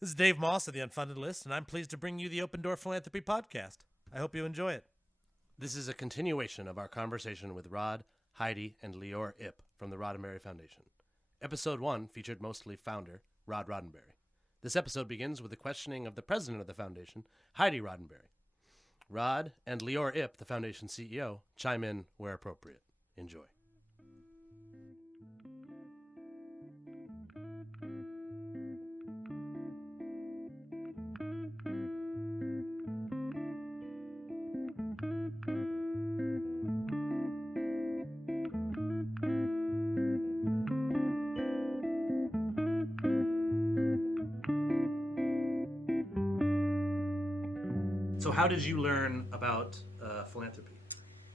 This is Dave Moss of the Unfunded List, and I'm pleased to bring you the Open Door Philanthropy Podcast. I hope you enjoy it. This is a continuation of our conversation with Rod, Heidi, and Lior Ip from the Roddenberry Foundation. Episode 1 featured mostly founder Rod Roddenberry. This episode begins with the questioning of the president of the foundation, Heidi Roddenberry. Rod and Lior Ip, the foundation CEO, chime in where appropriate. Enjoy. So how did you learn about philanthropy?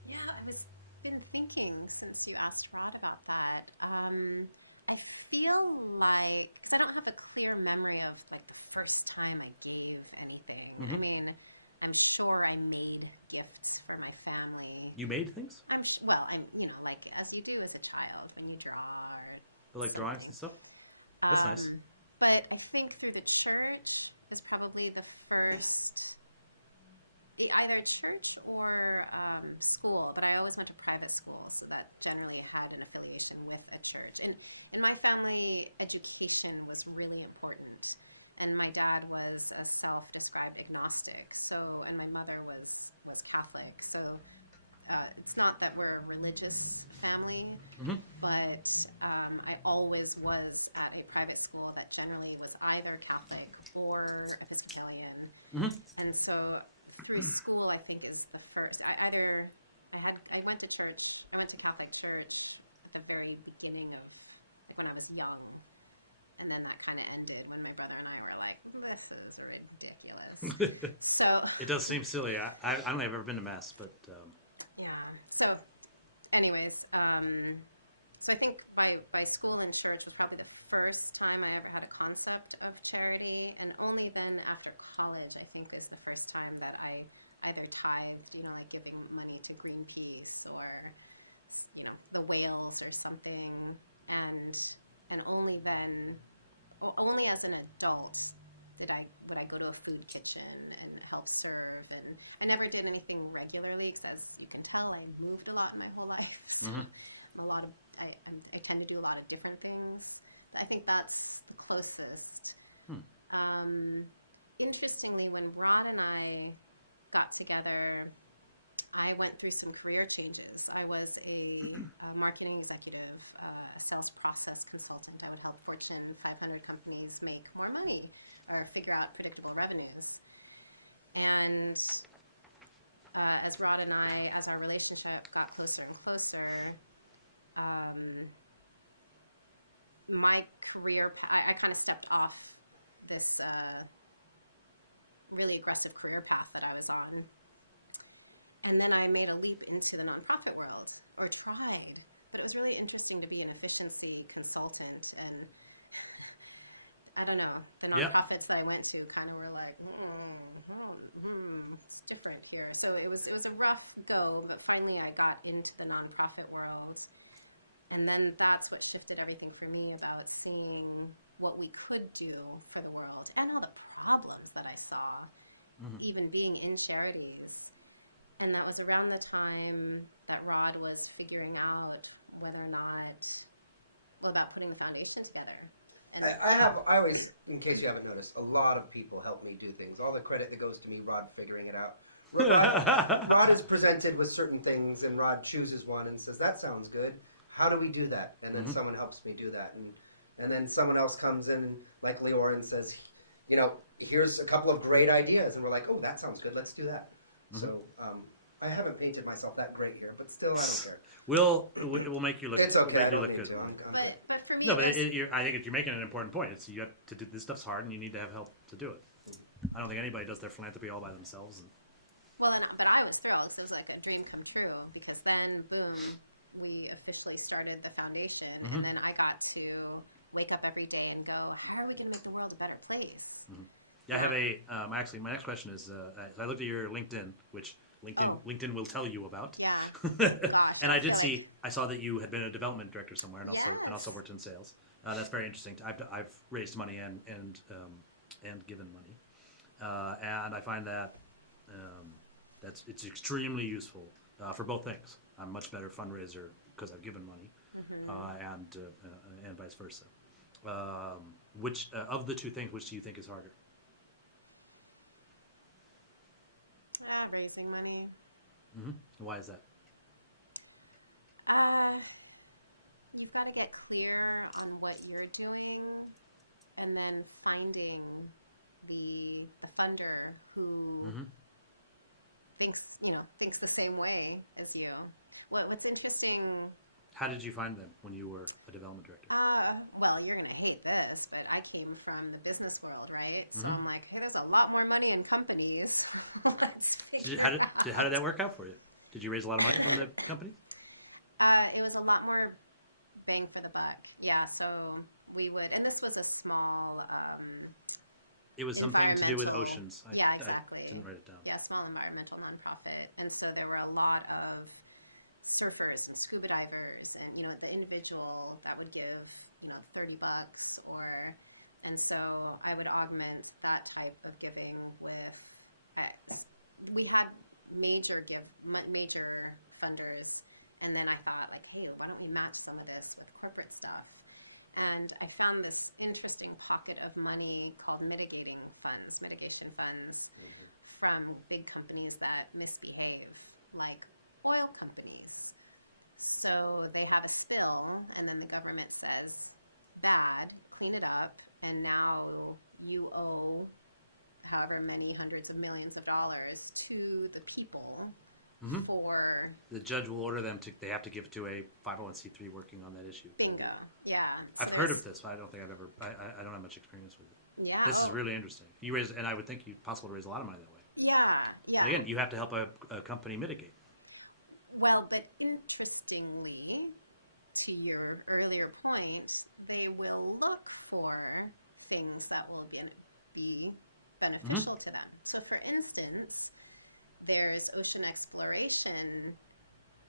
Yeah, I've been thinking since you asked Rod about that. I feel like, because I don't have a clear memory of like the first time I gave anything. Mm-hmm. I mean, I'm sure I made gifts for my family. You made things? Like as you do as a child when you draw. Like drawings and stuff? That's nice. But I think through the church was probably the first. Either church or school, but I always went to private school, so that generally had an affiliation with a church. And in my family, education was really important. And my dad was a self-described agnostic, and my mother was Catholic. So it's not that we're a religious family, Mm-hmm. but I always was at a private school that generally was either Catholic or Episcopalian. Mm-hmm. And so through school, I think, is the first. I went to church. I went to Catholic church at the very beginning of, like, when I was young, and then that kind of ended when my brother and I were like, "This is ridiculous." So It does seem silly. I don't think I've ever been to mass, but yeah. So, anyways, so I think by school and church was probably the first time I ever had a concept of charity, and only then after college, I think, was the first time that I either tithed, like giving money to Greenpeace or, the whales or something, and only then, only as an adult would I go to a food kitchen and help serve, and I never did anything regularly because, as you can tell, I moved a lot my whole life. Mm-hmm. I tend to do a lot of different things. I think that's the closest. Interestingly, when Rod and I got together, I went through some career changes. I was a marketing executive, a sales process consultant. I would help Fortune 500 companies make more money or figure out predictable revenues. And as Rod and I, as our relationship got closer and closer, my career, I kind of stepped off this really aggressive career path that I was on. And then I made a leap into the nonprofit world, or tried. But it was really interesting to be an efficiency consultant. And I don't know, the nonprofits that I went to kind of were like, it's different here. So it was a rough go, but finally I got into the nonprofit world. And then that's what shifted everything for me about seeing what we could do for the world and all the problems that I saw, even being in charities. And that was around the time that Rod was figuring out whether or not, about putting the foundation together. And I always, in case you haven't noticed, a lot of people help me do things. All the credit that goes to me, Rod figuring it out. Rod is presented with certain things, and Rod chooses one and says, that sounds good. How do we do that? And then someone helps me do that. And then someone else comes in, like Lior, and says, here's a couple of great ideas. And we're like, oh, that sounds good. Let's do that. Mm-hmm. So I haven't painted myself that great here, but still, I don't care. It will make you look. It's okay. Make you look good. But for me, No, but I think you're making an important point. It's you have to do this stuff's hard, and you need to have help to do it. I don't think anybody does their philanthropy all by themselves. But I was thrilled. It was like a dream come true, because then, boom, we officially started the foundation, and then I got to wake up every day and go, how are we going to make the world a better place? Yeah, I have actually, my next question is, I looked at your LinkedIn, which LinkedIn will tell you about. Yeah. And I saw that you had been a development director somewhere, and also worked in sales. That's very interesting. I've raised money and and given money. And I find that it's extremely useful for both things. I'm a much better fundraiser because I've given money, and vice versa. Which of the two things, which do you think is harder? Raising money. Mm-hmm. Why is that? You've got to get clear on what you're doing, and then finding the funder who thinks the same way as you. What's interesting. How did you find them when you were a development director? Well, you're going to hate this, but I came from the business world, right? So I'm like, hey, there's a lot more money in companies. How did that work out for you? Did you raise a lot of money from the companies? It was a lot more bang for the buck. Yeah, so we would, and this was a small. It was something to do with oceans. Exactly. I didn't write it down. Yeah, small environmental nonprofit, and so there were a lot of surfers and scuba divers, and the individual that would give $30 and so I would augment that type of giving with. We had major funders, and then I thought hey, why don't we match some of this with corporate stuff? And I found this interesting pocket of money called mitigation funds from big companies that misbehave, like oil companies. So they had a spill, and then the government says, bad, clean it up, and now you owe however many hundreds of millions of dollars to the people for... The judge will order them they have to give it to a 501c3 working on that issue. Bingo, yeah. I've heard of this, but I don't think I don't have much experience with it. Yeah. This is really interesting. And I would think it's possible to raise a lot of money that way. Yeah. But again, you have to help a company mitigate. Well, but interestingly, to your earlier point, they will look for things that will be beneficial to them. So, for instance, there's ocean exploration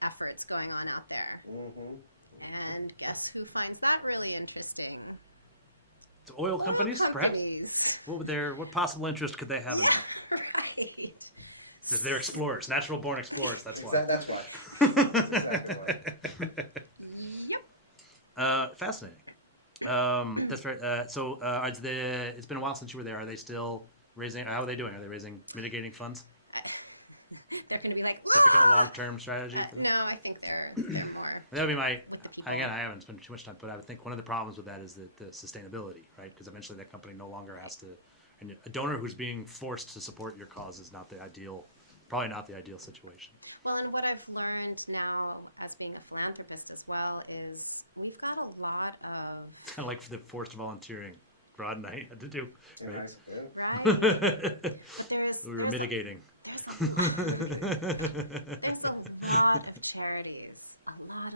efforts going on out there. And guess who finds that really interesting? It's oil companies, perhaps? What possible interest could they have in that? Right. Because they're explorers, natural-born explorers. That's why. That's why. Exactly why. Yep. Fascinating. That's right. It's been a while since you were there. Are they still raising? How are they doing? Are they raising mitigating funds? They're going to be like, Does that become a long-term strategy for them? no, I think they're more. That would be my. Again, I haven't spent too much time, but I would think one of the problems with that is the sustainability, right? Because eventually that company no longer has to. And a donor who's being forced to support your cause is not the ideal. Probably not the ideal situation. Well, and what I've learned now as being a philanthropist as well is we've got a lot of... Kind of like for the forced volunteering Rod and I had to do, right? Right. We were mitigating. There's a lot of charities. A lot.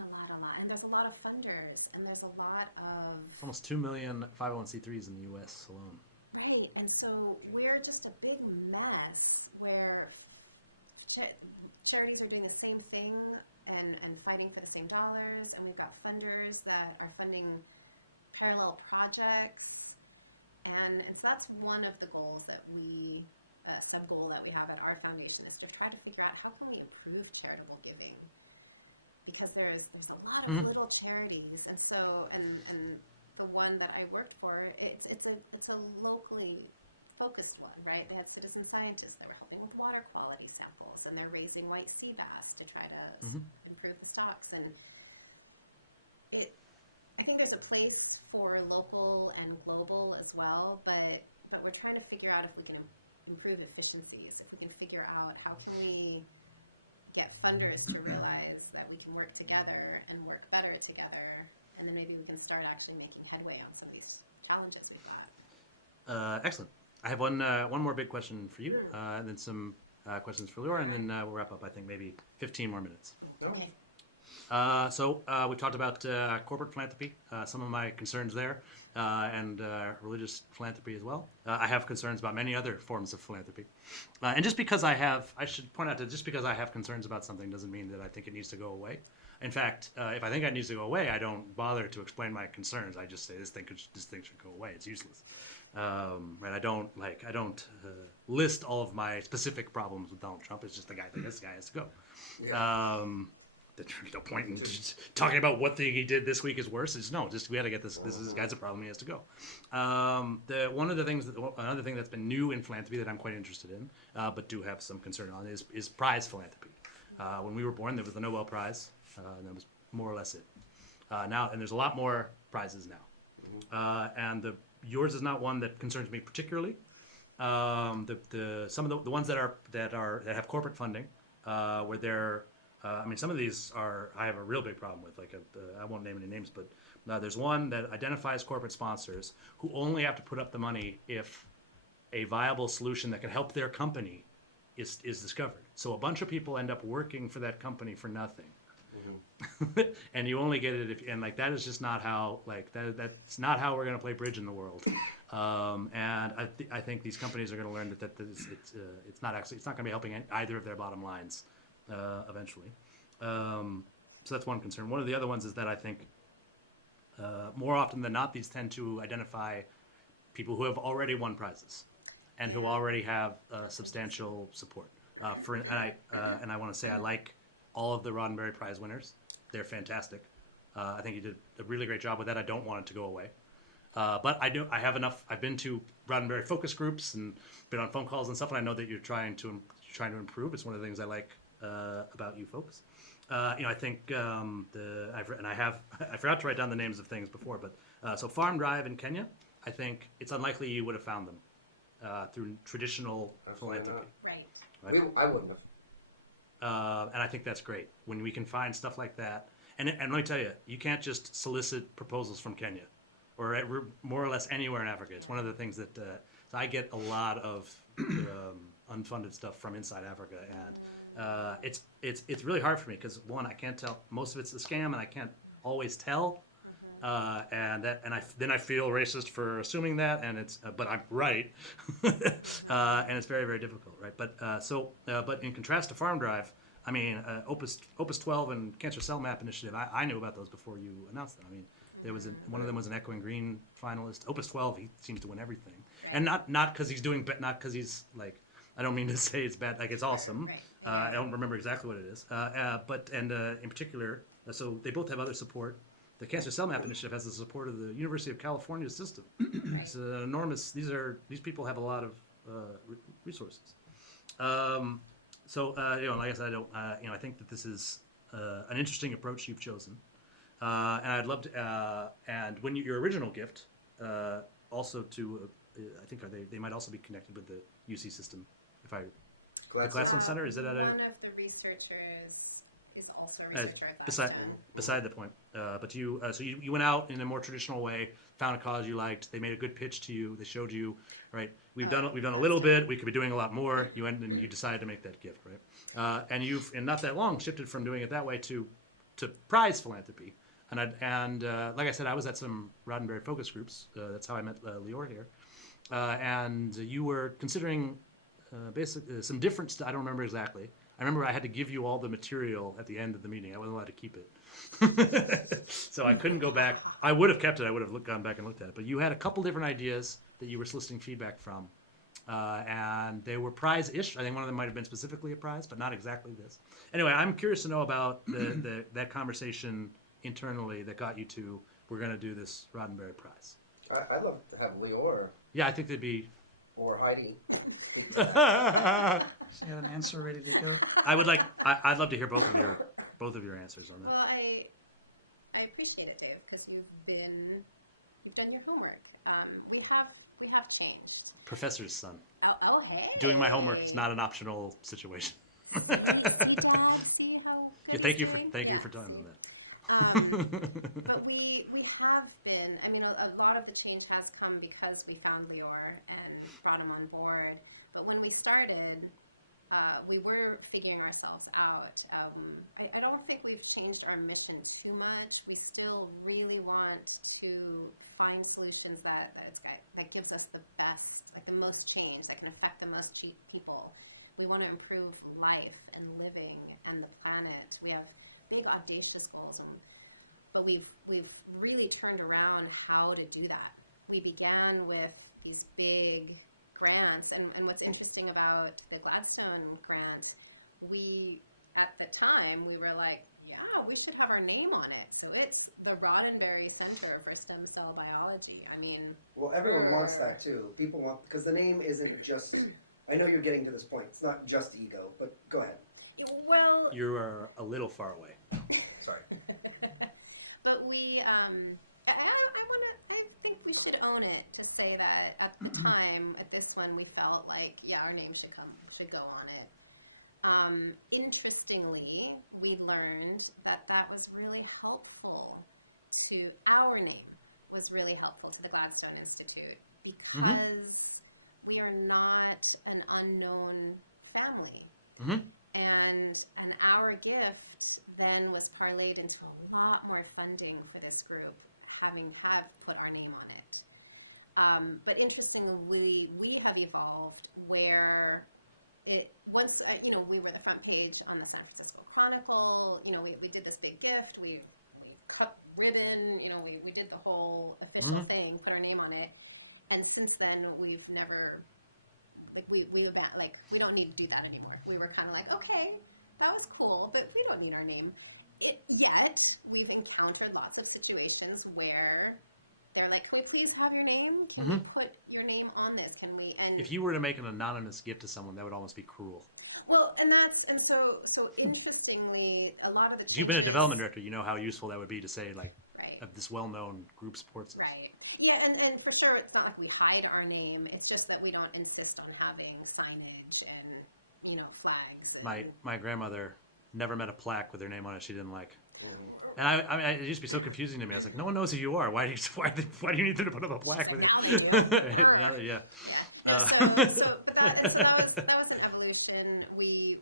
And there's a lot of funders. And there's a lot of... It's almost 2 million 501c3s in the U.S. alone. Right. And so we're just a big mess where... charities are doing the same thing and fighting for the same dollars, and we've got funders that are funding parallel projects, and so that's one of the goals that sub-goal that we have at our foundation is to try to figure out how can we improve charitable giving, because there's a lot of little charities, and so and the one that I worked for, it's a locally focused one, right? They had citizen scientists that were helping with water quality samples, and they're raising white sea bass to try to improve the stocks. And I think there's a place for local and global as well, but we're trying to figure out if we can improve efficiencies, if we can figure out how can we get funders to realize that we can work together and work better together, and then maybe we can start actually making headway on some of these challenges we've got. Excellent. I have one more big question for you, and then some questions for Lior, and then we'll wrap up, I think, maybe 15 more minutes. Okay. So we talked about corporate philanthropy, some of my concerns there, and religious philanthropy as well. I have concerns about many other forms of philanthropy. And just because I should point out that just because I have concerns about something doesn't mean that I think it needs to go away. In fact, if I think it needs to go away, I don't bother to explain my concerns. I just say this thing should go away. It's useless. Right? I don't list all of my specific problems with Donald Trump. It's just the guy. This guy has to go. Yeah. There's no point in just talking about what thing he did this week is worse. It's no, just we got to get this. This guy's a problem. He has to go. Another thing that's been new in philanthropy that I'm quite interested in, but do have some concern on, is prize philanthropy. When we were born, there was the Nobel Prize, and that was more or less it. Now, and there's a lot more prizes now, and yours is not one that concerns me particularly. Some of the ones that have corporate funding, where they're some of these I have a real big problem with. I won't name any names, but there's one that identifies corporate sponsors who only have to put up the money if a viable solution that can help their company is discovered. So a bunch of people end up working for that company for nothing. And you only get it that is just not how that's not how we're going to play bridge in the world. And I think these companies are going to learn that it's not going to be helping either of their bottom lines eventually. So that's one concern. One of the other ones is that I think more often than not, these tend to identify people who have already won prizes and who already have substantial support. And I want to say I like all of the Roddenberry Prize winners. They're fantastic. I think you did a really great job with that. I don't want it to go away. But I have enough. I've been to Roddenberry focus groups and been on phone calls and stuff, and I know that you're trying to improve. It's one of the things I like about you folks. I think I forgot to write down the names of things before, but so Farm Drive in Kenya, I think it's unlikely you would have found them through traditional philanthropy. Right. I wouldn't have. And I think that's great when we can find stuff like that. And let me tell you, you can't just solicit proposals from Kenya or more or less anywhere in Africa. It's one of the things that so I get a lot of unfunded stuff from inside Africa, and it's really hard for me because one, I can't tell. Most of it's a scam, and I can't always tell. And I feel racist for assuming that, and but I'm right, and it's very, very difficult, right? But in contrast to Farm Drive, I mean, Opus 12 and Cancer Cell Map Initiative, I knew about those before you announced them. I mean, there was one of them was an Echoing Green finalist. Opus 12, he seems to win everything, and not because he's doing, but not because he's like, I don't mean to say it's bad, like it's awesome. I don't remember exactly what it is, but in particular, so they both have other support. The Cancer Cell Map Initiative has the support of the University of California system. It's enormous. These people have a lot of resources. Like I said, I think that this is an interesting approach you've chosen, and I'd love to. And when your original gift, also to, I think they might also be connected with the UC system. The Gladstone Center, is it at one of the researchers is also a researcher at beside the point. But you went out in a more traditional way, found a cause you liked. They made a good pitch to you. They showed you, right? We've done a little bit. We could be doing a lot more. You went and you decided to make that gift, right? And you've in not that long shifted from doing it that way to prize philanthropy. And like I said, I was at some Roddenberry focus groups. That's how I met Lior here. And you were considering basically some different stuff. I don't remember exactly. I remember I had to give you all the material at the end of the meeting. I wasn't allowed to keep it. So I couldn't go back. I would have kept it. I would have gone back and looked at it. But you had a couple different ideas that you were soliciting feedback from. And they were prize-ish. I think one of them might have been specifically a prize, but not exactly this. Anyway, I'm curious to know about that conversation internally that got you to, we're going to do this Roddenberry Prize. I'd love to have Lior. Yeah, I think they'd be... Or Heidi. So you have an answer ready to go? I'd love to hear both of your answers on that. Well, I appreciate it, Dave, because you've done your homework. We have changed. Professor's son. Oh, hey. Doing my homework is not an optional situation. See how Yeah, thank you for telling them that. But we have been. I mean, a lot of the change has come because we found Lior and brought him on board. But when we started, we were figuring ourselves out. I don't think we've changed our mission too much. We still really want to find solutions that gives us the best, like the most change, that can affect the most people. We want to improve life and living and the planet. We have big, audacious goals, but we've really turned around how to do that. We began with these big grants. And what's interesting about the Gladstone grant, at the time, we were like, yeah, we should have our name on it. So it's the Roddenberry Center for Stem Cell Biology. I mean... Well, everyone wants that too. People want, because the name isn't just, I know you're getting to this point, it's not just ego, but go ahead. Well... You are a little far away. Sorry. But I think we should own it to say that at the time, at this one, we felt like, yeah, our name should go on it. Interestingly, we learned that was really helpful to our name, was really helpful to the Gladstone Institute because we are not an unknown family. And our gift then was parlayed into a lot more funding for this group, having put our name on it. But interestingly, we have evolved where we were the front page on the San Francisco Chronicle. We did this big gift. We cut ribbon. We did the whole official thing, put our name on it. And since then, we've never we don't need to do that anymore. We were kind of like, okay, that was cool, but we don't need our name. Yet we've encountered lots of situations where they're like, can we please have your name? Can we put your name on this? Can we? And If you were to make an anonymous gift to someone, that would almost be cruel. well, so interestingly, a lot of the You've been a changes- development director. You know how useful that would be to say, like, right? this well-known group supports us. Right. Yeah, and for sure, it's not like we hide our name. It's just that we don't insist on having signage and flags. And, My grandmother never met a plaque with her name on it she didn't like. And I mean, it used to be so confusing to me. I was like, no one knows who you are. Why do you need to put up a plaque with you? Yeah. But that was an evolution. We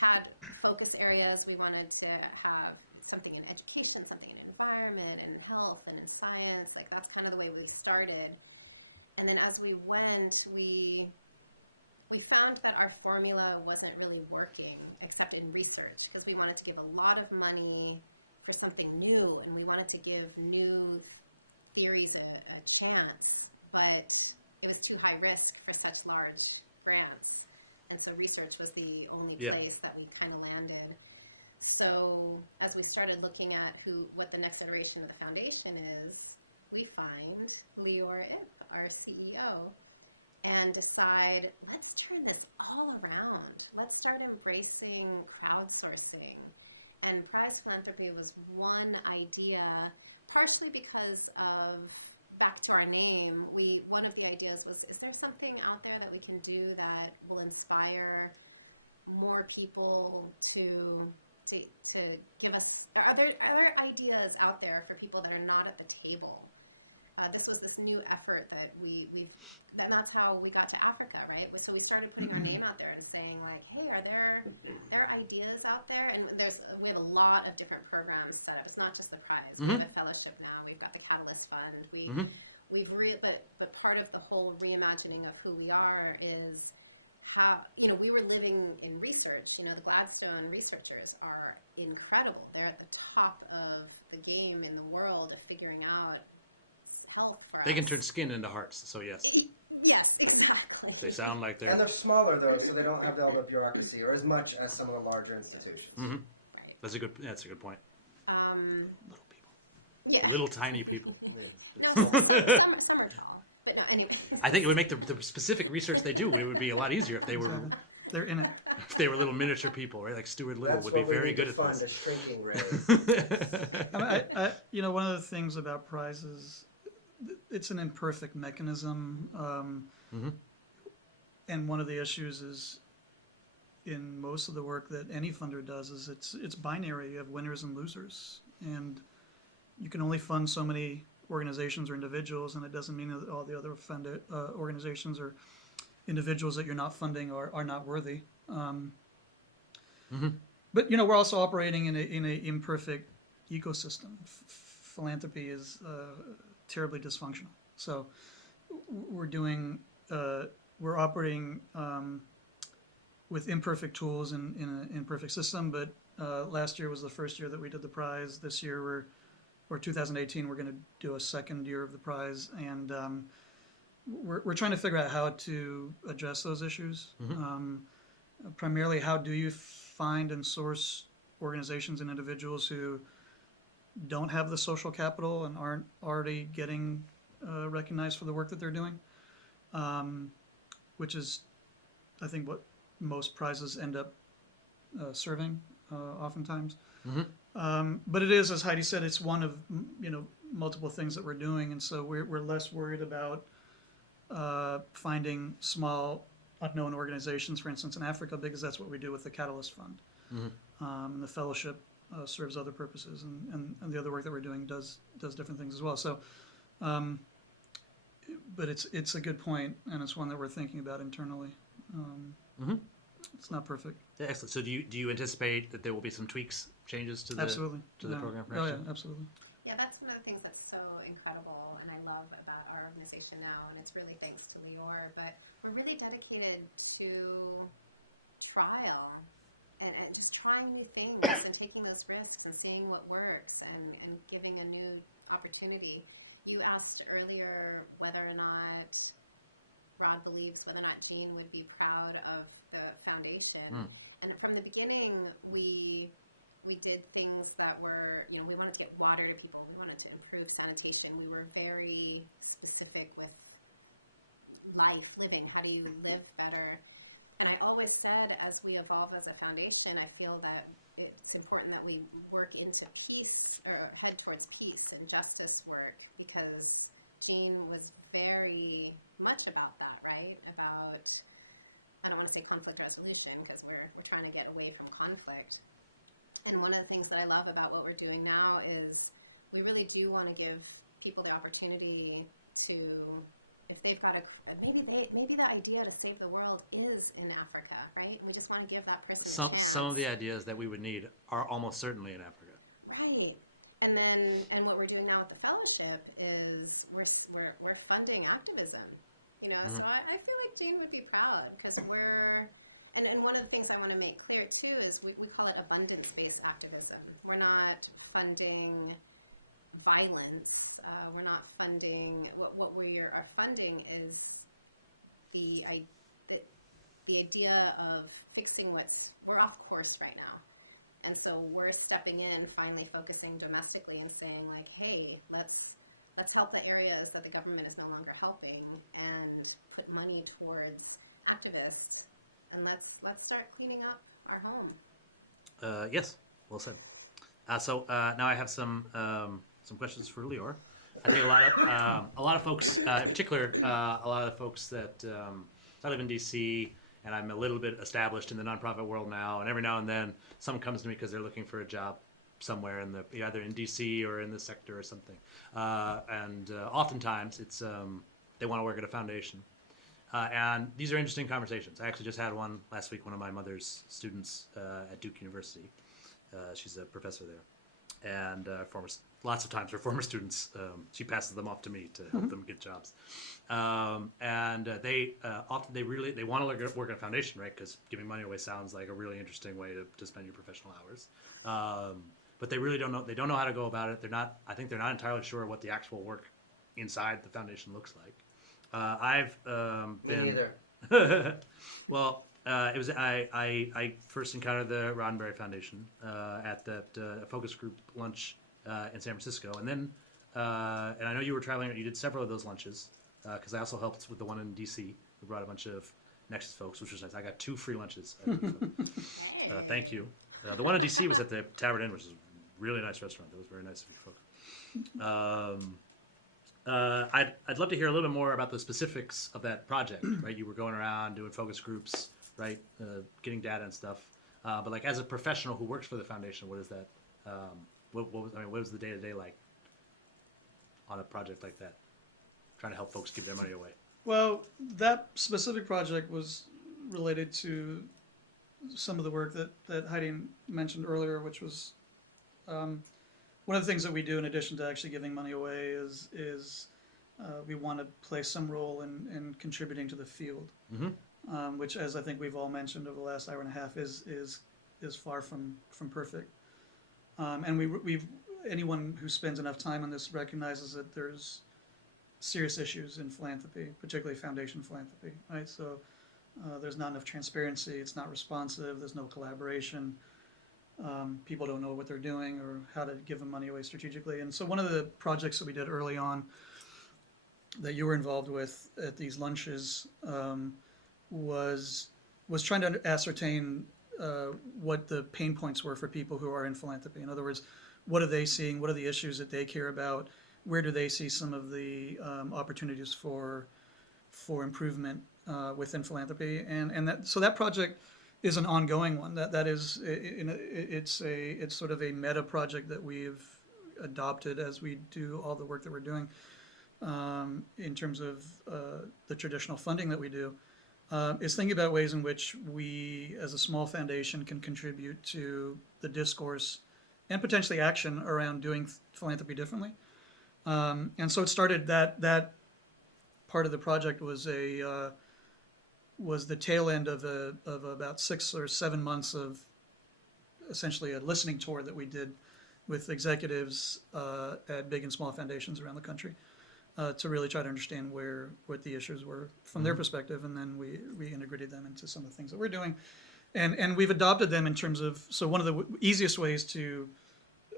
had focus areas. We wanted to have something in education, something in environment, and health, and in science. Like that's kind of the way we started. And then as we went, we found that our formula wasn't really working, except in research, because we wanted to give a lot of money for something new, and we wanted to give new theories a chance, but it was too high risk for such large grants. And so research was the only place that we kind of landed. So as we started looking at what the next iteration of the foundation is, we find Lior, our CEO, and decide, let's turn this all around. Let's start embracing crowdsourcing. And prize philanthropy was one idea, partially because of, back to our name, one of the ideas was, is there something out there that we can do that will inspire more people to give us, are there ideas out there for people that are not at the table? This was this new effort that and that's how we got to Africa, right? So we started putting our name out there and saying like, hey, are there ideas out there? And we have a lot of different programs set up. It's not just the prize. We have a fellowship now. We've got the Catalyst Fund. But part of the whole reimagining of who we are is how, we were living in research. The Gladstone researchers are incredible. They're at the top of the game in the world of figuring out health for They us. can turn skin into hearts, so yes. Yes, exactly. They sound like And they're... they're smaller though, so they don't have all the bureaucracy or as much as some of the larger institutions. Right. That's a good point. Little people. Yeah. They're little tiny people. No, some are tall, but no, anyway. I think it would make the specific research they do, it would be a lot easier if they were They're in it. little miniature people, right? Like Stuart Little That's would be what we very need good to at fund, this. a shrinking raise. One of the things about prizes, it's an imperfect mechanism, and one of the issues is in most of the work that any funder does is it's binary. You have winners and losers, and you can only fund so many organizations or individuals, and it doesn't mean that all the other funded organizations or individuals that you're not funding are not worthy. But we're also operating in a imperfect ecosystem. Philanthropy is terribly dysfunctional. So we're operating with imperfect tools in an imperfect system. But last year was the first year that we did the prize. This year or 2018, we're going to do a second year of the prize, and we're trying to figure out how to address those issues. Primarily, how do you find and source organizations and individuals who don't have the social capital and aren't already getting recognized for the work that they're doing, which is, I think, what most prizes end up serving oftentimes. But it is, as Heidi said, it's one of multiple things that we're doing, and so we're less worried about finding small unknown organizations, for instance, in Africa, because that's what we do with the Catalyst Fund. And the fellowship serves other purposes, and the other work that we're doing does different things as well. So, but it's a good point, and it's one that we're thinking about internally. It's not perfect. Yeah, excellent. So do you anticipate that there will be some tweaks, changes to the Absolutely. to the program? For Oh next yeah, year? absolutely. Yeah, that's one of the things that's so incredible and I love about our organization now, and it's really thanks to Lior, but we're really dedicated to trial and just trying new things and taking those risks and seeing what works and giving a new opportunity. You asked earlier whether or not Rod believes whether or not Jean would be proud of the foundation. And from the beginning, we did things that were, we wanted to get water to people, we wanted to improve sanitation. We were very specific with life, living, how do you live better? And I always said, as we evolve as a foundation, I feel that it's important that we work into peace, or head towards peace and justice work, because Jean was very much about that, right? About, I don't want to say conflict resolution, because we're trying to get away from conflict. And one of the things that I love about what we're doing now is we really do want to give people the opportunity to, if they've got maybe the idea to save the world is in Africa, right? We just want to give that person a chance. Some of the ideas that we would need are almost certainly in Africa. Right. And what we're doing now with the fellowship is we're funding activism. So I feel like Jean would be proud, because we're, and one of the things I want to make clear too is we call it abundance-based activism. We're not funding violence. We're not funding, what we are funding is the idea of fixing we're off course right now. And so we're stepping in, finally focusing domestically and saying, like, hey, let's help the areas that the government is no longer helping and put money towards activists, and let's start cleaning up our home. Yes, well said. So now I have some questions for Lior. I think a lot of folks, in particular, a lot of the folks that I live in DC, and I'm a little bit established in the nonprofit world now, and every now and then someone comes to me because they're looking for a job somewhere either in DC or in the sector or something, and oftentimes it's they want to work at a foundation, and these are interesting conversations. I actually just had one last week. One of my mother's students at Duke University, she's a professor there, and lots of times her former students, she passes them off to me to help them get jobs, and they often they want to work at a foundation, right? Because giving money away sounds like a really interesting way to spend your professional hours. But they really don't know. They don't know how to go about it. I think they're not entirely sure what the actual work inside the foundation looks like. I've been. Me neither. Well, it was I first encountered the Roddenberry Foundation at that focus group lunch in San Francisco, and then and I know you were traveling. You did several of those lunches because I also helped with the one in DC. We brought a bunch of Nexus folks, which was nice. I got 2 free lunches. Thank you. The one in DC was at the Tavern Inn, which is a really nice restaurant. That was very nice of you folks. I'd love to hear a little bit more about the specifics of that project. Right, you were going around doing focus groups, right, getting data and stuff. But like as a professional who works for the foundation, what is that? What was the day-to-day like on a project like that? Trying to help folks give their money away. Well, that specific project was related to some of the work that Heidi mentioned earlier, which was one of the things that we do in addition to actually giving money away is we want to play some role in contributing to the field, which, as I think we've all mentioned over the last hour and a half, is far from perfect. And anyone who spends enough time on this recognizes that there's serious issues in philanthropy, particularly foundation philanthropy, right? So there's not enough transparency, it's not responsive, there's no collaboration. People don't know what they're doing or how to give them money away strategically. And so one of the projects that we did early on that you were involved with at these lunches was trying to ascertain what the pain points were for people who are in philanthropy. In other words, what are they seeing? What are the issues that they care about? Where do they see some of the opportunities for improvement within philanthropy? And that project is an ongoing one. That is, it's sort of a meta project that we've adopted as we do all the work that we're doing in terms of the traditional funding that we do. Is thinking about ways in which we, as a small foundation, can contribute to the discourse and potentially action around doing philanthropy differently. And so it started that part of the project was the tail end of about 6 or 7 months of essentially a listening tour that we did with executives at big and small foundations around the country to really try to understand what the issues were from their perspective, and then we integrated them into some of the things that we're doing, and we've adopted them in terms of, so one of the easiest ways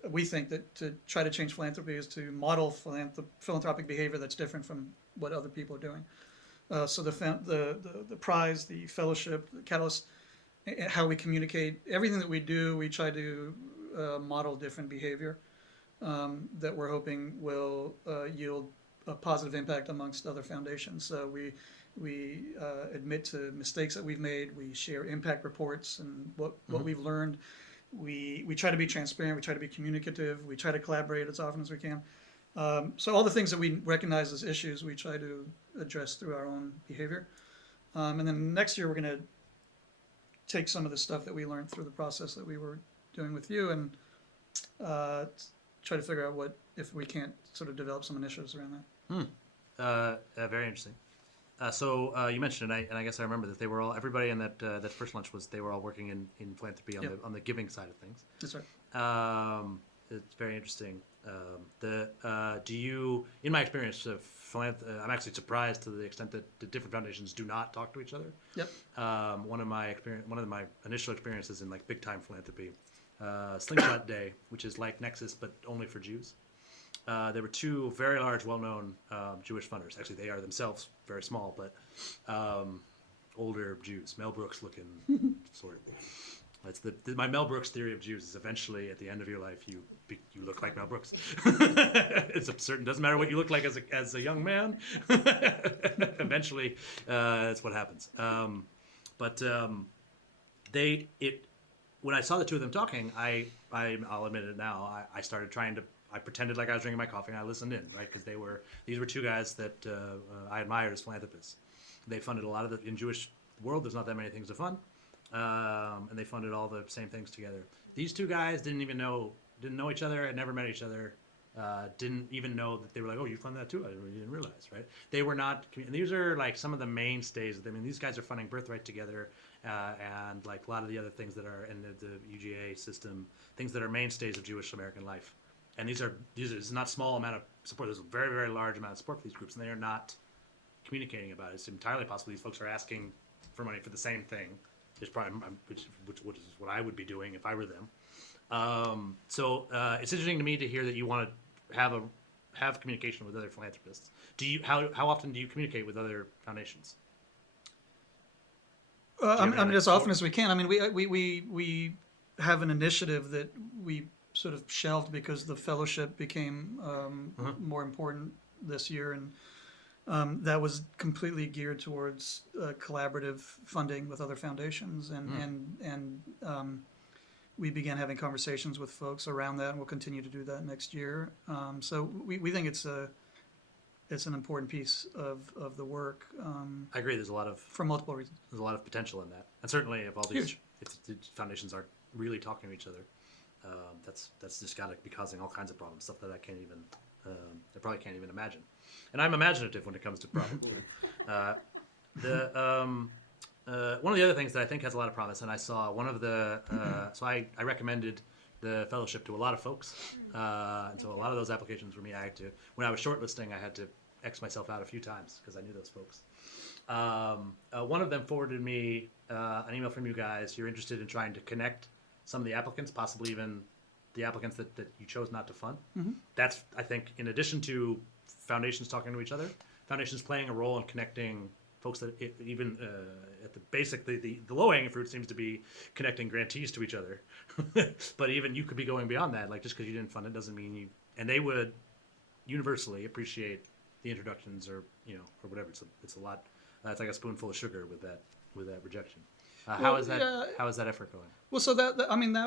we think that to try to change philanthropy is to model philanthropic behavior that's different from what other people are doing. So the prize, the fellowship, the catalyst, how we communicate, everything that we do, we try to model different behavior that we're hoping will yield a positive impact amongst other foundations. So we admit to mistakes that we've made. We share impact reports and what we've learned. We try to be transparent. We try to be communicative. We try to collaborate as often as we can. So all the things that we recognize as issues, we try to address through our own behavior. And then next year, we're going to take some of the stuff that we learned through the process that we were doing with you and try to figure out if we can't sort of develop some initiatives around that. Very interesting. So you mentioned, and I guess I remember that they were all, everybody in that first lunch they were all working in philanthropy on the giving side of things. That's right. It's very interesting. Do you, in my experience of I'm actually surprised to the extent that the different foundations do not talk to each other. Yep. One of my initial experiences in like big time philanthropy, Slingshot Day, which is like Nexus but only for Jews. There were two very large, well-known Jewish funders. Actually, they are themselves very small, but older Jews, Mel Brooks looking sort of. That's my Mel Brooks theory of Jews is eventually at the end of your life you look like Mel Brooks. It's absurd. It doesn't matter what you look like as a young man. Eventually, that's what happens. When I saw the two of them talking, I'll admit it now. I started trying to. I pretended like I was drinking my coffee and I listened in, right? Because these were two guys that I admired as philanthropists. They funded a lot of in Jewish world. There's not that many things to fund. And they funded all the same things together. These two guys didn't know each other, had never met each other, didn't even know that they were like, oh, you fund that too? I didn't realize, right? They were not, and these are like some of the mainstays. I mean, these guys are funding Birthright together, and like a lot of the other things that are in the UGA system, things that are mainstays of Jewish American life. And these are not small amount of support. There's a very, very large amount of support for these groups, and they are not communicating about it. It's entirely possible these folks are asking for money for the same thing. It's probably which is what I would be doing if I were them. So it's interesting to me to hear that you want to have communication with other philanthropists. How often do you communicate with other foundations? I mean, as often as we can. I mean, we have an initiative that we sort of shelved because the fellowship became more important this year, and that was completely geared towards collaborative funding with other foundations, and we began having conversations with folks around that, and we'll continue to do that next year. So we think it's an important piece of the work. I agree. There's a lot of for multiple reasons. There's a lot of potential in that, and certainly if the foundations aren't really talking to each other, that's just got to be causing all kinds of problems, stuff that I probably can't even imagine. And I'm imaginative when it comes to problems. One of the other things that I think has a lot of promise, and I saw one of the, so I recommended the fellowship to a lot of folks, and so a lot of those applications were me. When I was shortlisting, I had to X myself out a few times because I knew those folks. One of them forwarded me an email from you guys. You're interested in trying to connect some of the applicants, possibly even the applicants that you chose not to fund. That's, I think, in addition to foundations talking to each other, foundations playing a role in connecting folks that even at the basic, the low-hanging fruit seems to be connecting grantees to each other. But even you could be going beyond that. Like, just because you didn't fund it doesn't mean you, and they would universally appreciate the introductions or whatever. It's a lot. It's like a spoonful of sugar with that rejection. How is that effort going? Well, so that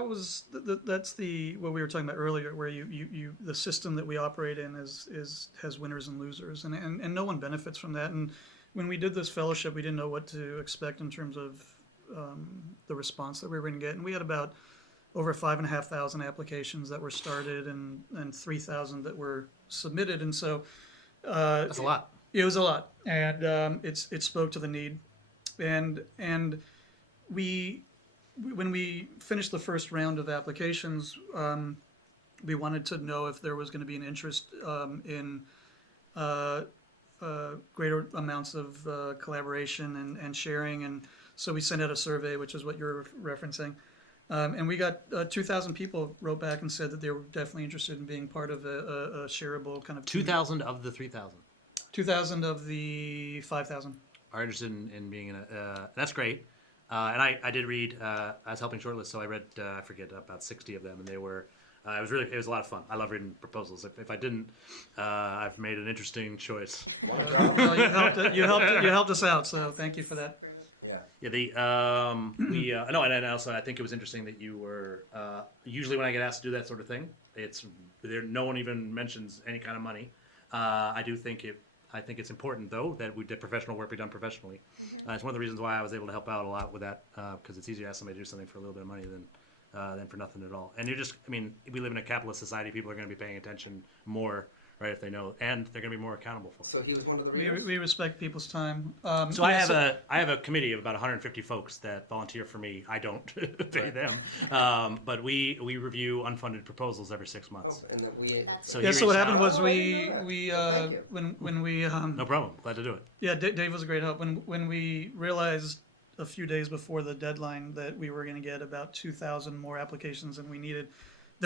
was that's what we were talking about earlier, where you the system that we operate in has winners and losers, and no one benefits from that. And when we did this fellowship, we didn't know what to expect in terms of the response that we were going to get, and we had about over 5,500 applications that were started and 3,000 that were submitted, and so That's a lot. it was a lot, and it spoke to the need, and when we finished the first round of applications, we wanted to know if there was going to be an interest in greater amounts of collaboration and sharing, and so we sent out a survey, which is what you're referencing, and we got 2,000 people wrote back and said that they were definitely interested in being part of a shareable kind of 2,000 of the 3,000 2,000 of the 5,000 are interested in being in a. That's great. And I did read. I was helping shortlist, so I read. I forget about 60 of them, and they were. It was a lot of fun. I love reading proposals. If I didn't, I've made an interesting choice. Well, you helped us out, so thank you for that. Yeah. No, and also I think it was interesting that you were. Usually when I get asked to do that sort of thing, it's there. No one even mentions any kind of money. I think it's important, though, that professional work be done professionally. It's one of the reasons why I was able to help out a lot with that, because it's easier to ask somebody to do something for a little bit of money than for nothing at all. And we live in a capitalist society. People are going to be paying attention more, right, if they know, and they're going to be more accountable for it. So he was one of the readers? We respect people's time. So I have a committee of about 150 folks that volunteer for me. I don't pay them, but we review unfunded proposals every 6 months. Oh, and then we... So So what happened was Oh, I didn't know that. Thank you. when we no problem. Glad to do it. yeah, Dave was a great help. When we realized a few days before the deadline that we were going to get about 2,000 more applications than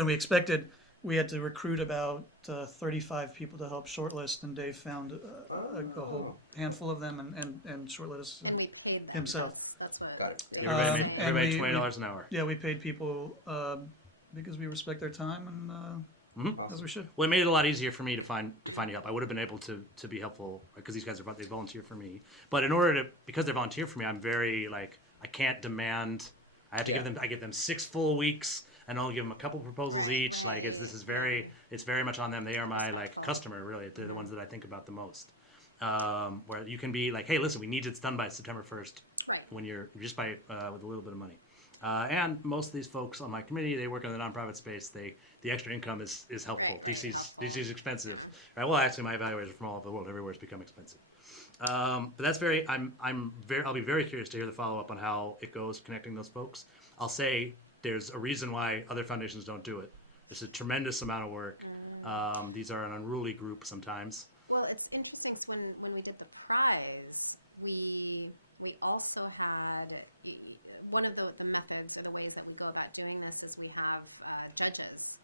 we expected, we had to recruit about 35 people to help shortlist, and Dave found a whole handful of them and shortlisted And we paid them. himself. That's what Got it. Yeah. Everybody and made we- $20 an hour. Yeah, we paid people because we respect their time and as we should. Well, it made it a lot easier for me to find help. I would have been able to be helpful because these guys they volunteer for me. But because they volunteer for me, I'm very I can't demand. I have to give them 6 full weeks and only give them a couple proposals each. It's very much on them. They are my customer really. They're the ones that I think about the most. Where you can be like, hey, listen, we need it done by September 1st. Right. When you're just by with a little bit of money. And most of these folks on my committee, they work in the nonprofit space. The extra income is helpful. Very DC's expensive. Right? Well, actually, my evaluators are from all over the world. Everywhere's become expensive. But that's I'll be very curious to hear the follow up on how it goes connecting those folks. I'll say there's a reason why other foundations don't do it. It's a tremendous amount of work. These are an unruly group sometimes. Well, it's interesting. So when we did the prize, we also had one of the methods or the ways that we go about doing this is we have judges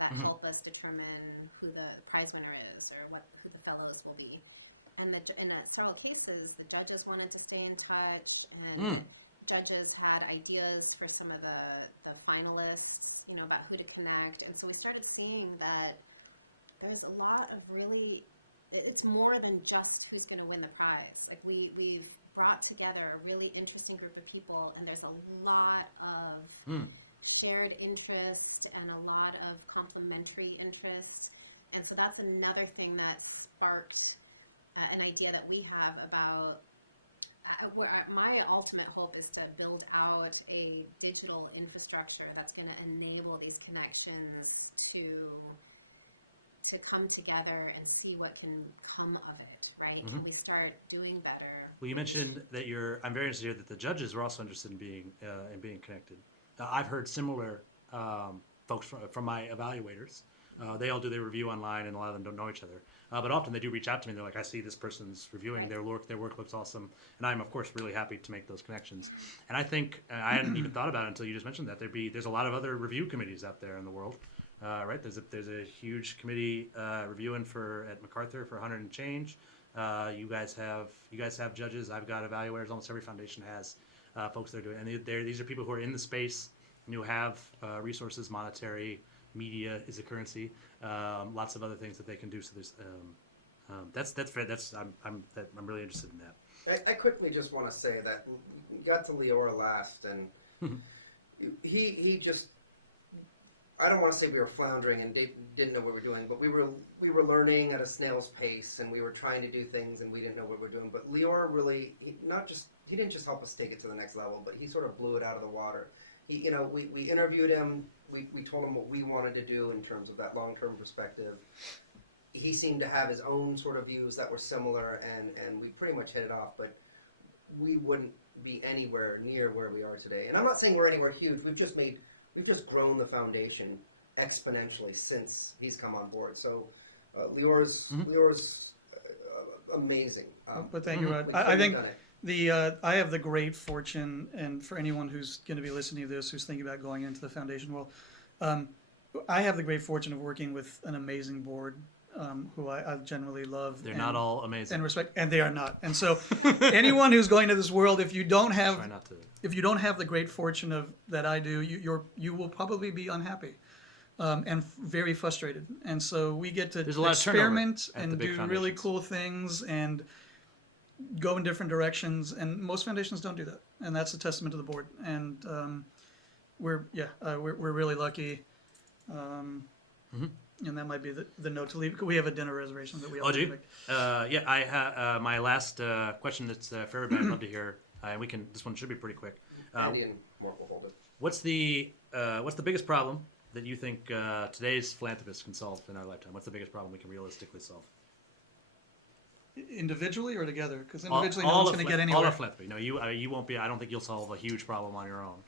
that help us determine who the prize winner is or who the fellows will be. And in several cases, the judges wanted to stay in touch, and judges had ideas for some of the finalists, about who to connect. And so we started seeing that there's a lot of it's more than just who's going to win the prize. We've brought together a really interesting group of people, and there's a lot of shared interest and a lot of complementary interests. And so that's another thing that sparked an idea that we have about my ultimate hope is to build out a digital infrastructure that's going to enable these connections to come together and see what can come of it, right? Can we start doing better? Well, you mentioned that I'm very interested to hear that the judges were also interested in being connected. I've heard similar folks from my evaluators They all do their review online, and a lot of them don't know each other. But often they do reach out to me. They're like, I see this person's reviewing their work. Their work looks awesome. And I'm, of course, really happy to make those connections. And I think, I hadn't even thought about it until you just mentioned that, there's a lot of other review committees out there in the world. Right? There's a huge committee reviewing at MacArthur for 100 and change. You guys have judges. I've got evaluators. Almost every foundation has folks that are doing it. And these are people who are in the space and who have resources, monetary, media is a currency, lots of other things that they can do. So there's that's fair. I'm really interested in that. I quickly just want to say that we got to Lior last, and he just, I don't want to say we were floundering and didn't know what we were doing, but we were learning at a snail's pace, and we were trying to do things, and we didn't know what we were doing. But Lior really, he didn't just help us take it to the next level, but he sort of blew it out of the water. We interviewed him. We told him what we wanted to do in terms of that long-term perspective. He seemed to have his own sort of views that were similar, and we pretty much hit it off. But we wouldn't be anywhere near where we are today. And I'm not saying we're anywhere huge. We've just grown the foundation exponentially since he's come on board. So Lior's amazing. But thank you, Rod. we I couldn't think have done it. I have the great fortune, and for anyone who's going to be listening to this, who's thinking about going into the foundation world, I have the great fortune of working with an amazing board, who I generally love. They're not all amazing. And respect, and they are not. And so, anyone who's going to this world, if you don't have the great fortune that I do, you will probably be unhappy. And very frustrated. And so we get to experiment and do really cool things and go in different directions. And most foundations don't do that. And that's a testament to the board. And we're really lucky. And that might be the note to leave. We have a dinner reservation that we all make. I have my last question. That's for everybody. I'd love to hear. And this one should be pretty quick. Andy and Mark will hold it. What's the biggest problem that you think today's philanthropists can solve in our lifetime? What's the biggest problem we can realistically solve? Individually or together? Because individually, no one's going to get anywhere. All of philanthropy. No, you won't be. I don't think you'll solve a huge problem on your own.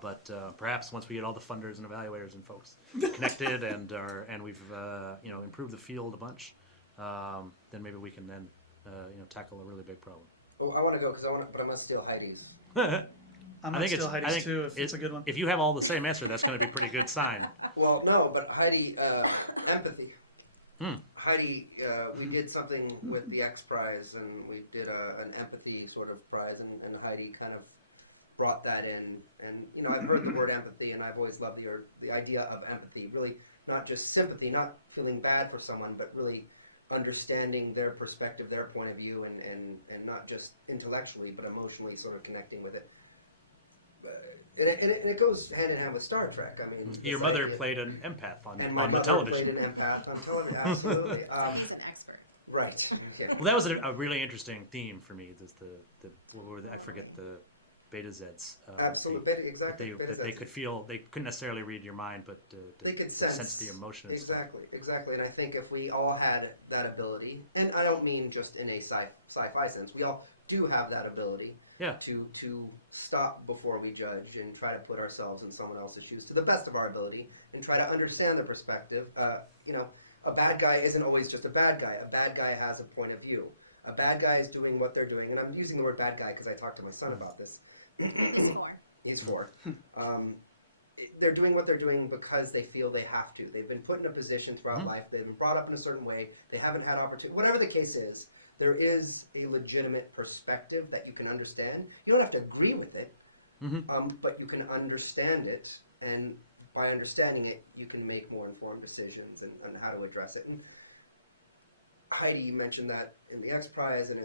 But perhaps once we get all the funders and evaluators and folks connected and we've improved the field a bunch, then maybe we can then tackle a really big problem. Oh, I want to go but I must steal Heidi's. I'm going to steal Heidi's too if it's a good one. If you have all the same answer, that's going to be a pretty good sign. Well, no, but Heidi, empathy. Heidi, we did something with the X Prize, and we did an empathy sort of prize, and Heidi kind of brought that in. And I've heard the word empathy, and I've always loved the idea of empathy. Really, not just sympathy, not feeling bad for someone, but really understanding their perspective, their point of view, and not just intellectually, but emotionally sort of connecting with it. And it goes hand in hand with Star Trek. I mean, your mother played an empath on and my the mother television. played an empath on television. Absolutely. He's an expert. Right. Yeah. Well, that was a really interesting theme for me. I forget the Beta Zeds. Absolutely. Exactly. They could feel. They couldn't necessarily read your mind, but they could sense the emotion. And exactly. Exactly. And I think if we all had that ability, and I don't mean just in a sci-fi sense, we all do have that ability. Yeah. To stop before we judge and try to put ourselves in someone else's shoes to the best of our ability and try to understand their perspective. A bad guy isn't always just a bad guy. A bad guy has a point of view. A bad guy is doing what they're doing, and I'm using the word bad guy because I talked to my son about this. He's 4. They're doing what they're doing because they feel they have to. They've been put in a position throughout life. They've been brought up in a certain way. They haven't had opportunity. Whatever the case is, there is a legitimate perspective that you can understand. You don't have to agree with it, but you can understand it, and by understanding it, you can make more informed decisions and how to address it. And Heidi mentioned that in the X Prize, and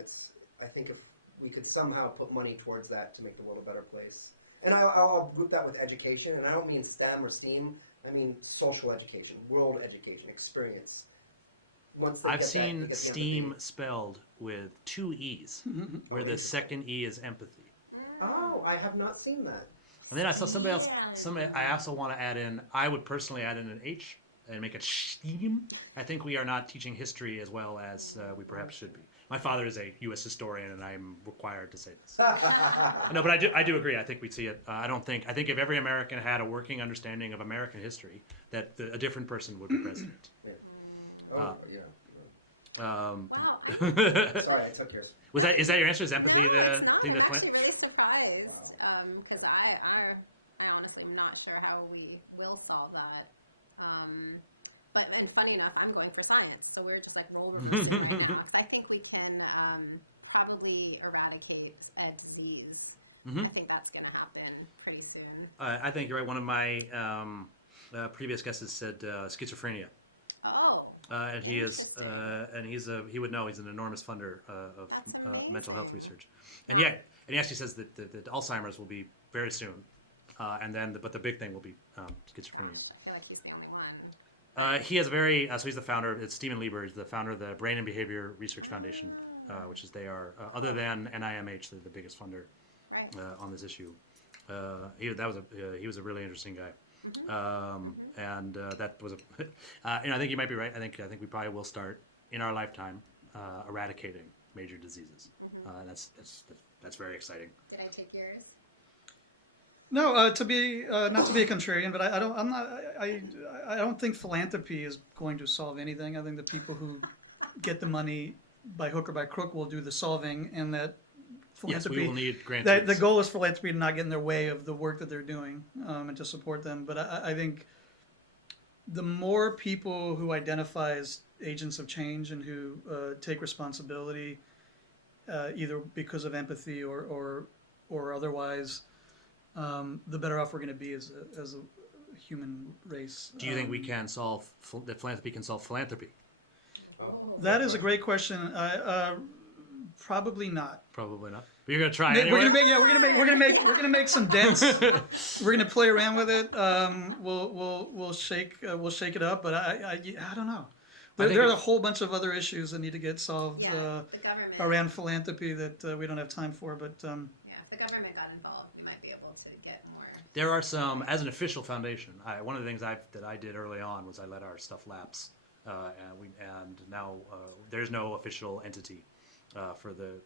I think if we could somehow put money towards that to make the world a better place. And I'll group that with education, and I don't mean STEM or STEAM. I mean social education, world education, experience. I've seen STEAM spelled with 2 E's, where the second E is empathy. Oh, I have not seen that. And then I saw somebody else. I also want to add in. I would personally add in an H and make it STEAM. I think we are not teaching history as well as we perhaps should be. My father is a U.S. historian, and I'm required to say this. No, but I do agree. I think we'd see it. I think if every American had a working understanding of American history, that a different person would be president. Oh, yeah. Um, Wow. Sorry, I took yours. is that your answer? Is empathy No, the it's not. thing I'm that actually very surprised because I honestly am not sure how we will solve that. But and funny enough, I'm going for science, so we're just like rolling right now. So I think we can probably eradicate a disease. I think that's going to happen pretty soon. I think you're right. One of my previous guests said schizophrenia. Oh. And he is, and he would know. He's an enormous funder of mental health research, and he actually says that Alzheimer's will be very soon, and then but the big thing will be schizophrenia. I feel like he's the only one. He has so he's the founder. It's Stephen Lior. He's the founder of the Brain and Behavior Research Foundation, which is they are other than NIMH, the biggest funder Right. on this issue. He was a really interesting guy. And that was I think you might be right. I think we probably will start in our lifetime eradicating major diseases. And that's very exciting. Did I take yours? No, not to be a contrarian, but I don't think philanthropy is going to solve anything. I think the people who get the money by hook or by crook will do the solving, and that Yes, philanthropy. we will need grantees. The goal is philanthropy to not get in their way of the work that they're doing, and to support them. But I think the more people who identify as agents of change and who take responsibility, either because of empathy or otherwise, the better off we're going to be as a human race. Do you think we can solve that philanthropy can solve philanthropy? That is a great question. Probably not. Probably not. But you're gonna try We're anyway. gonna make some dents. We're gonna play around with it. We'll shake it up, but I don't know. There are a whole bunch of other issues that need to get solved Yeah, the government. around philanthropy that we don't have time for. But Yeah, if the government got involved, we might be able to get more. There are some, as an official foundation. One of the things that I did early on was I let our stuff lapse, and now there's no official entity for the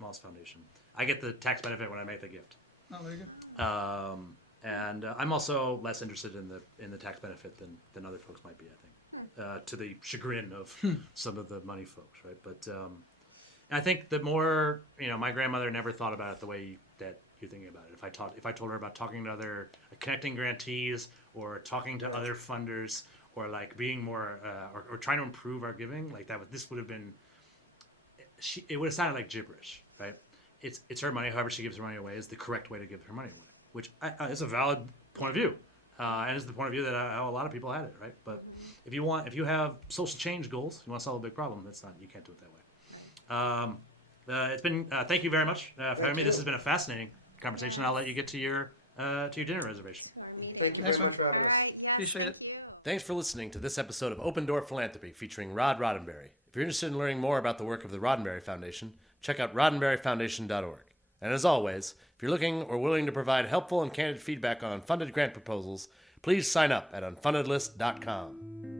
Moss Foundation. I get the tax benefit when I make the gift. oh, there you go. And I'm also less interested in the tax benefit than other folks might be, I think, to the chagrin of some of the money folks, right? But and I think the more, my grandmother never thought about it the way that you're thinking about it. If I told her about talking to other connecting grantees or talking to other funders or like being more or trying to improve our giving, like this would have been. It would have sounded like gibberish, right? It's her money. However she gives her money away is the correct way to give her money away, which is a valid point of view, and is the point of view that how a lot of people had it, right? But if you have social change goals, you want to solve a big problem. You can't do it that way. It's been thank you very much for having me. This has been a fascinating conversation. I'll let you get to your dinner reservation. Thank you Thanks, very much for having All us. right, yes, Appreciate it. thank you. Thanks for listening to this episode of Open Door Philanthropy featuring Rod Roddenberry. If you're interested in learning more about the work of the Roddenberry Foundation, check out roddenberryfoundation.org. And as always, if you're looking or willing to provide helpful and candid feedback on unfunded grant proposals, please sign up at unfundedlist.com.